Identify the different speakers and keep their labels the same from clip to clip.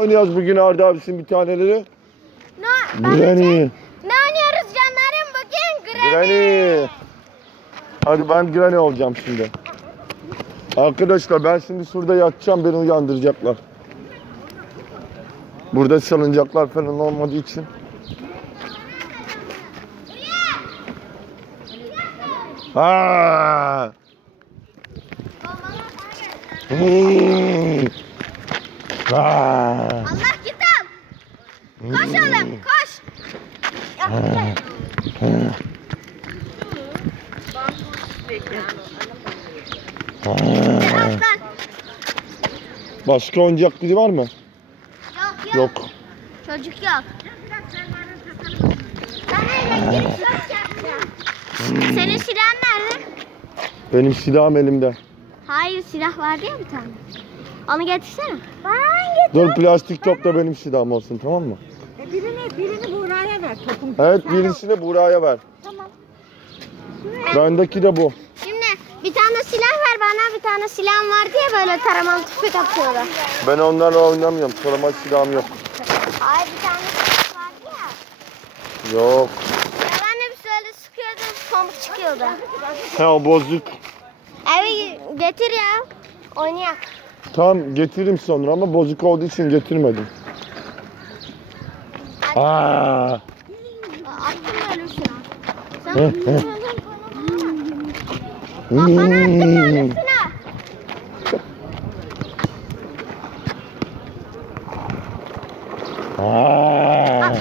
Speaker 1: Oynuyoruz bugün Arda abisinin bir taneleri.
Speaker 2: Ne,
Speaker 1: Granny.
Speaker 2: ne oynuyoruz canlarım bugün? Granny.
Speaker 1: Granny. Hadi ben Granny olacağım şimdi. Arkadaşlar ben şimdi şurada yatacağım beni uyandıracaklar. Burada salıncaklar falan olmadığı için. Ha. Hmm. Ha.
Speaker 2: Koş oğlum koş. Aslan.
Speaker 1: Başka oyuncak biri var mı?
Speaker 2: Yok yok.
Speaker 1: Yok.
Speaker 2: Çocuk yok. Senin silahın nerede?
Speaker 1: Benim silahım elimde.
Speaker 2: Hayır silah vardı ya bir tane. Onu getirsene. Ben getir.
Speaker 1: Dur plastik top da benim silahım olsun tamam mı?
Speaker 3: Birini birini Buğra'ya ver topun.
Speaker 1: Evet birisini Buğra'ya ver.
Speaker 2: Tamam.
Speaker 1: Bendeki de bu.
Speaker 2: Şimdi bir tane silah ver bana bir tane silahım vardı ya böyle taramalı tüfek atıyorlar.
Speaker 1: Ben onlarla oynamıyorum. Sorama silahım yok.
Speaker 2: Hayır bir tane silah vardı ya.
Speaker 1: Yok.
Speaker 2: Ya ben de bir şöyle sıkıyordum pamuk çıkıyordu.
Speaker 1: He o bozuk.
Speaker 2: Evi getir ya. Oynayak.
Speaker 1: Tamam getiririm sonra ama bozuk olduğu için getirmedim. Aa.
Speaker 2: Attım böyle bir silah. Sen. Kafana attım
Speaker 1: Hmm.
Speaker 2: silah.
Speaker 1: Aa.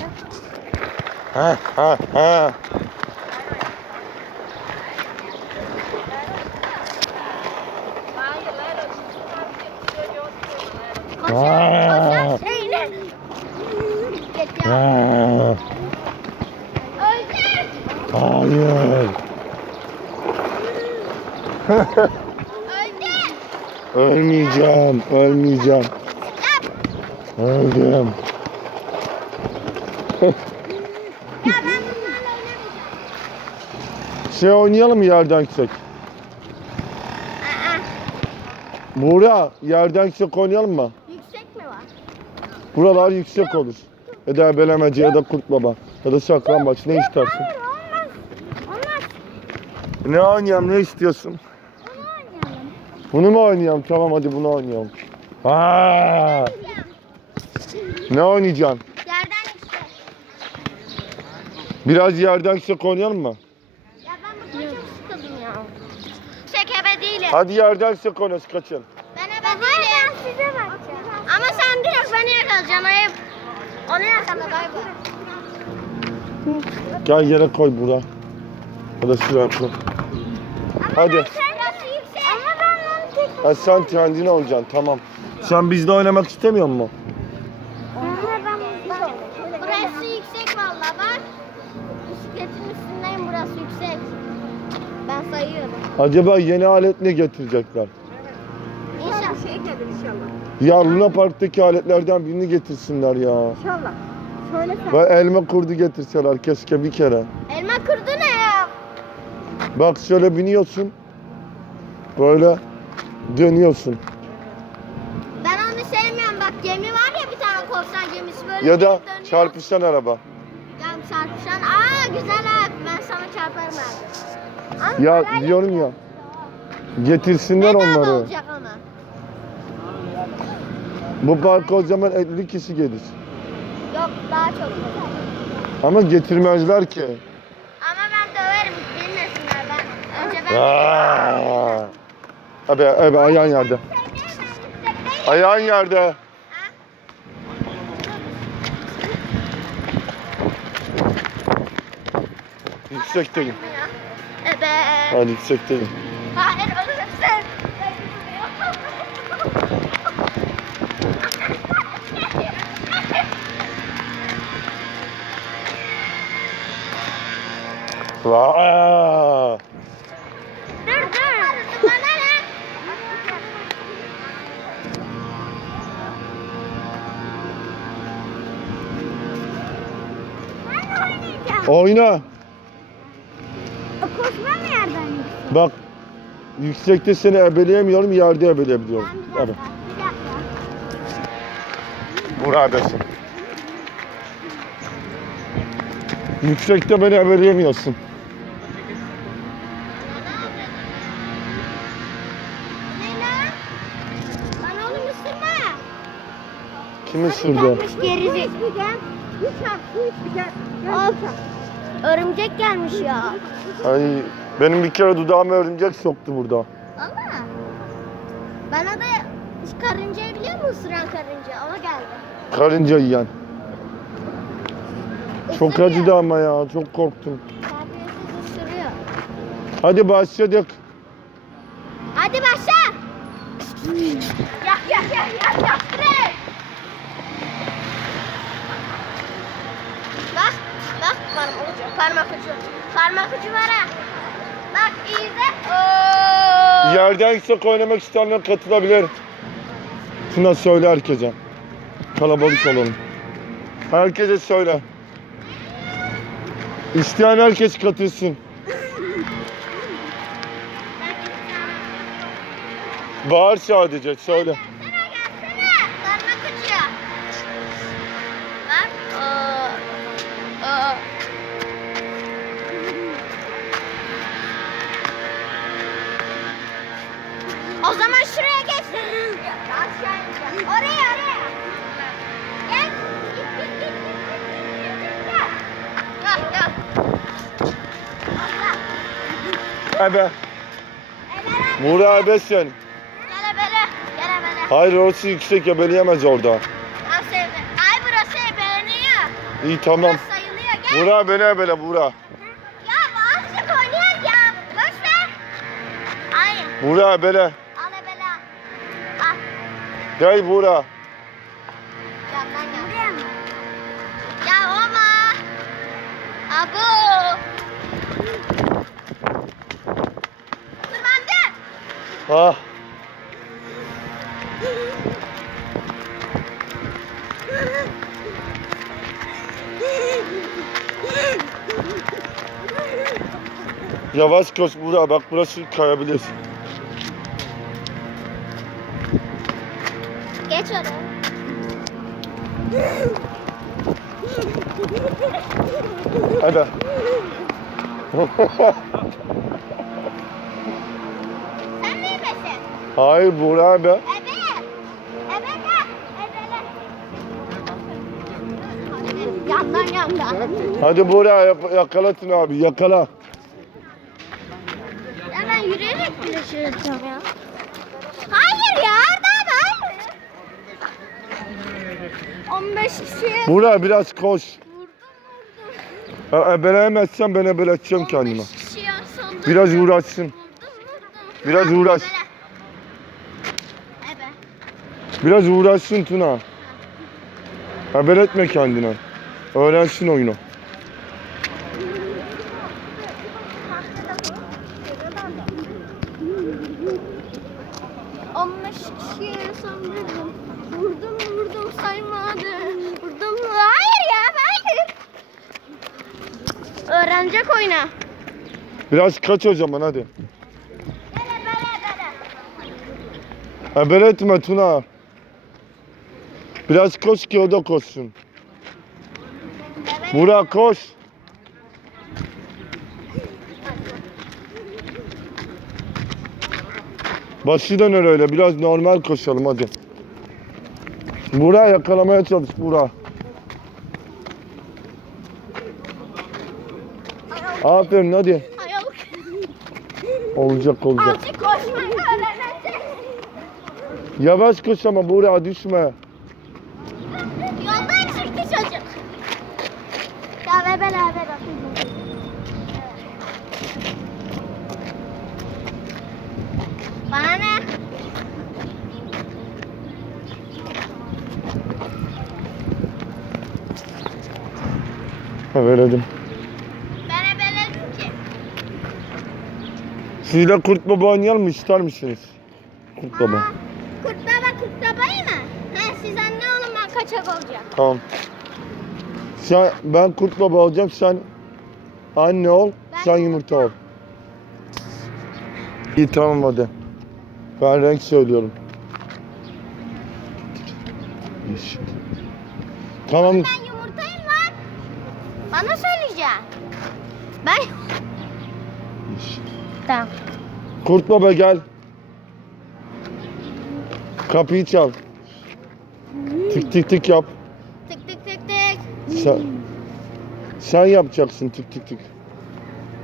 Speaker 1: Ha ha ha.
Speaker 2: Koşar koşar şeyle. Getir ya.
Speaker 1: Ha.
Speaker 2: Öldür.
Speaker 1: Hayır.
Speaker 2: Öldür.
Speaker 1: Ölmeyeceğim, ölmeyeceğim. Öldüm. Şey oynayalım yerden yüksek? Buğra yerden yüksek oynayalım mı?
Speaker 2: yüksek mi var?
Speaker 1: Buralar yüksek olur. Ya da belemeci ya da kurt baba. Ya da saklambaç ne istersin?
Speaker 2: Hayır olmaz. Olmaz.
Speaker 1: Ne oynayalım ne istiyorsun? Bunu mu oynayalım? Tamam hadi bunu oynayalım. Aa, ne oynayacaksın?
Speaker 2: Yerden yüksek.
Speaker 1: Biraz yerden yüksek oynayalım mı?
Speaker 2: Ya ben burada çok sıkıldım ya. Şekebe değilim.
Speaker 1: Hadi yerden yüksek oynasın kaçın.
Speaker 2: Ben ebe değilim. Ben size bakacağım. Ama sen direkt beni yakalayacaksın ayıp. Onu yakala kaybol.
Speaker 1: Gel yere koy Buğra. Ya da şuraya koy. Hadi. Ha, sen kendine oynayacaksın tamam. Sen bizle oynamak istemiyor musun?
Speaker 2: Burası yüksek valla bak. Bisikletin üstündeyim burası yüksek. Ben sayıyorum.
Speaker 1: Acaba yeni alet ne getirecekler?
Speaker 2: İnşallah.
Speaker 3: Bir şey gelir inşallah.
Speaker 1: Ya Luna Park'taki aletlerden birini getirsinler ya.
Speaker 3: İnşallah. Söyle sen.
Speaker 1: Ve elma kurdu getirseler keşke bir kere.
Speaker 2: Elma kurdu ne ya?
Speaker 1: Bak şöyle biniyorsun. Böyle dönüyorsun.
Speaker 2: Ben onu sevmiyorum bak gemi var ya bir tane korsan gemisi böyle
Speaker 1: Ya da
Speaker 2: dönüyor.
Speaker 1: çarpışan araba.
Speaker 2: Ya çarpışan. Aa güzel abi ben sana çarparım abi. Ama
Speaker 1: Ya diyorum ya. Getirsinler
Speaker 2: Bedava
Speaker 1: onları.
Speaker 2: olacak ama.
Speaker 1: Bu parka o zaman 50 kişi gelir.
Speaker 2: Yok daha çok.
Speaker 1: Ama getirmezler ki.
Speaker 2: Ama ben döverim bilmesinler ben. Önce ben.
Speaker 1: Aa! Abi, abi ayağın yerde. Ayağın yerde. Yüksekteyim.
Speaker 2: Evet.
Speaker 1: Hadi yüksekteyim.
Speaker 2: Hayır ölürsün.
Speaker 1: Vaa! Oyna.
Speaker 2: Koşma mı yerden yüksek?
Speaker 1: Bak yüksekte seni ebeleyemiyorum, yerde ebeleyebiliyorum.
Speaker 2: Ben bir dakika. Bir dakika.
Speaker 1: Burak abesin. Yüksekte beni ebeleyemiyorsun.
Speaker 2: Ne lan? Bana oğlum
Speaker 3: çarp. Su iç bir gel.
Speaker 2: Örümcek gelmiş ya.
Speaker 1: Ay, benim bir kere dudağıma örümcek soktu burada.
Speaker 2: Ama bana da karıncayı biliyor musun ısıran karınca? O geldi.
Speaker 1: Karınca yiyen. Çok
Speaker 2: Isırıyor.
Speaker 1: acıdı ama ya. Çok korktum.
Speaker 2: Terbiyesiz ısırıyor.
Speaker 1: Hadi başladık.
Speaker 2: Hadi başla. Yak yak yak yak yak direkt. Bak bak parmak ucu parmak ucu parmak ucu var ha. Bak izle. Oo.
Speaker 1: Yerden yüksek oynamak isteyenler katılabilir. Tuna söyle herkese. Kalabalık olalım. Herkese söyle. İsteyen herkes katılsın. Bağır sadece söyle.
Speaker 2: O zaman şuraya geç. Oraya oraya. Gel. Git git git git git git git git. Gel gel. Allah.
Speaker 1: Ebe.
Speaker 2: Ebele.
Speaker 1: Buğra ebesin.
Speaker 2: Gel ebele. Gel ebele.
Speaker 1: Hayır orası yüksek ebeleyemez orada.
Speaker 2: Nasıl ebe? Ay burası ebeleniyor.
Speaker 1: İyi tamam.
Speaker 2: Burası sayılıyor. Gel.
Speaker 1: Buğra beni ebele Buğra.
Speaker 2: Ya azıcık oynayak ya. Boş ver. Hayır.
Speaker 1: Ebele.
Speaker 2: Al ebele.
Speaker 1: Gel Buğra.
Speaker 2: Yandan gel. Buraya mı? Ya olma. Abu. Bende.
Speaker 1: Ah. Yavaş koş Buğra bak burası kayabilir. Hadi.
Speaker 2: Sen mi ebesin?
Speaker 1: Hayır Buğra ebe.
Speaker 2: Ebe. Ebele. Ebele. Yandan yandan.
Speaker 1: Hadi Buğra yap- yakalatın abi yakala.
Speaker 2: Ya ben yürüyerek güreşeceğim ya. Hayır ya Arda abi hayır. 15 kişiye
Speaker 1: Buğra biraz koş. E- Ebeleyemezsen ben ebeleteceğim kendimi.
Speaker 2: 15 kişiye saldırdım.
Speaker 1: Biraz uğraşsın.
Speaker 2: Vurdum.
Speaker 1: Biraz
Speaker 2: Ha,
Speaker 1: uğraş.
Speaker 2: ebele. Ebe.
Speaker 1: Biraz uğraşsın Tuna. Ebeletme kendine. Öğrensin oyunu.
Speaker 2: On beş kişiye saldırdım. Vurdum vurdum saymadı. Vurdum. Hayır ya hayır. Öğrenecek oyna.
Speaker 1: Biraz kaç o zaman hadi.
Speaker 2: Bele bele bele.
Speaker 1: Ebeletme Tuna. Biraz koş ki o da koşsun. Burak koş. Başı döner öyle. Biraz normal koşalım hadi. Burak yakalamaya çalış Burak. Aferin hadi.
Speaker 2: Ay yok.
Speaker 1: Olacak olacak.
Speaker 2: Azıcık koşmayı öğrenecek.
Speaker 1: Yavaş koş ama Burak düşme.
Speaker 2: Yoldan çıktı çocuk. Ya ve beraber Bana ne?
Speaker 1: Ha, verelim.
Speaker 2: Ben ebeledim ki.
Speaker 1: Siz de kurt baba oynayalım mı? İster misiniz? Kurt baba.
Speaker 2: Aa, Kurt baba kurt babayı mı? He siz anne olun ben kaçak olacağım.
Speaker 1: Tamam. Sen, ben kurt baba olacağım. Sen anne ol.
Speaker 2: Ben
Speaker 1: sen yumurta ol. İyi tamam hadi. Ben renk söylüyorum. Yeşil. Tamam.
Speaker 2: Ben yumurtayım lan. Bana söyleyeceksin. Ben... Tamam.
Speaker 1: Kurt baba gel. Kapıyı çal. Tık tık tık yap.
Speaker 2: Tık tık tık tık.
Speaker 1: Sen, sen yapacaksın tık tık tık.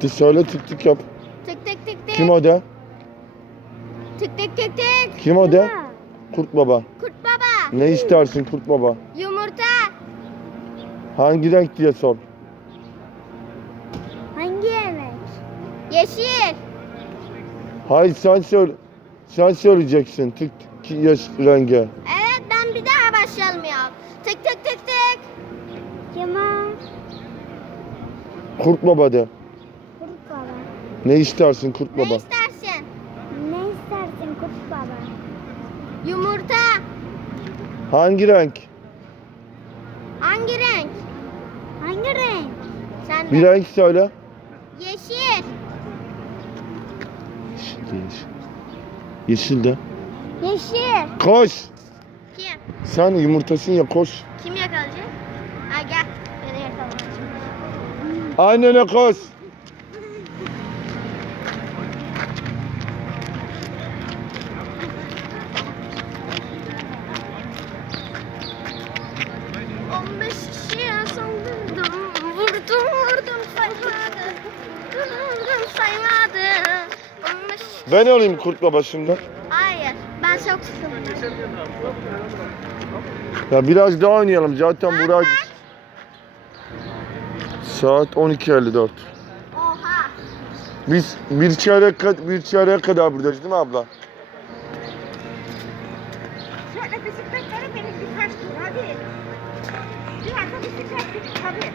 Speaker 1: De söyle tık tık yap.
Speaker 2: Tık tık tık tık.
Speaker 1: Kim o de?
Speaker 2: Tık tık tık tık.
Speaker 1: Kim o de? Kurt baba.
Speaker 2: Kurt baba.
Speaker 1: Ne istersin kurt baba?
Speaker 2: Yumurta.
Speaker 1: Hangi renk diye sor. Hayır sen söyle. Sen söyleyeceksin tık tık yaş renge.
Speaker 2: Evet ben bir daha başlayalım ya. Tık tık tık tık. Tamam.
Speaker 1: Kurt baba de.
Speaker 2: Kurt baba.
Speaker 1: Ne istersin kurt
Speaker 2: Ne
Speaker 1: baba?
Speaker 2: istersin? Ne istersin kurt baba? Yumurta.
Speaker 1: Hangi renk?
Speaker 2: Hangi renk? Hangi renk? Sen
Speaker 1: Bir renk söyle.
Speaker 2: Yeşil
Speaker 1: de yeşil. De.
Speaker 2: Yeşil.
Speaker 1: Koş.
Speaker 2: Kim?
Speaker 1: Sen yumurtasın ya koş.
Speaker 2: Kim yakalayacak? Ha gel. Beni yakala.
Speaker 1: Annene koş. Ben alayım kurt baba şimdi.
Speaker 2: Hayır. Ben çok sıkıldım.
Speaker 1: Ya biraz daha oynayalım zaten Burak. Saat 12.54.
Speaker 2: Oha.
Speaker 1: Biz bir çeyrek kad- bir çeyrek kadar buradayız değil mi abla?
Speaker 3: Şöyle bisikletlere benim birkaç tur hadi. Bir dakika bisiklet bir tabii.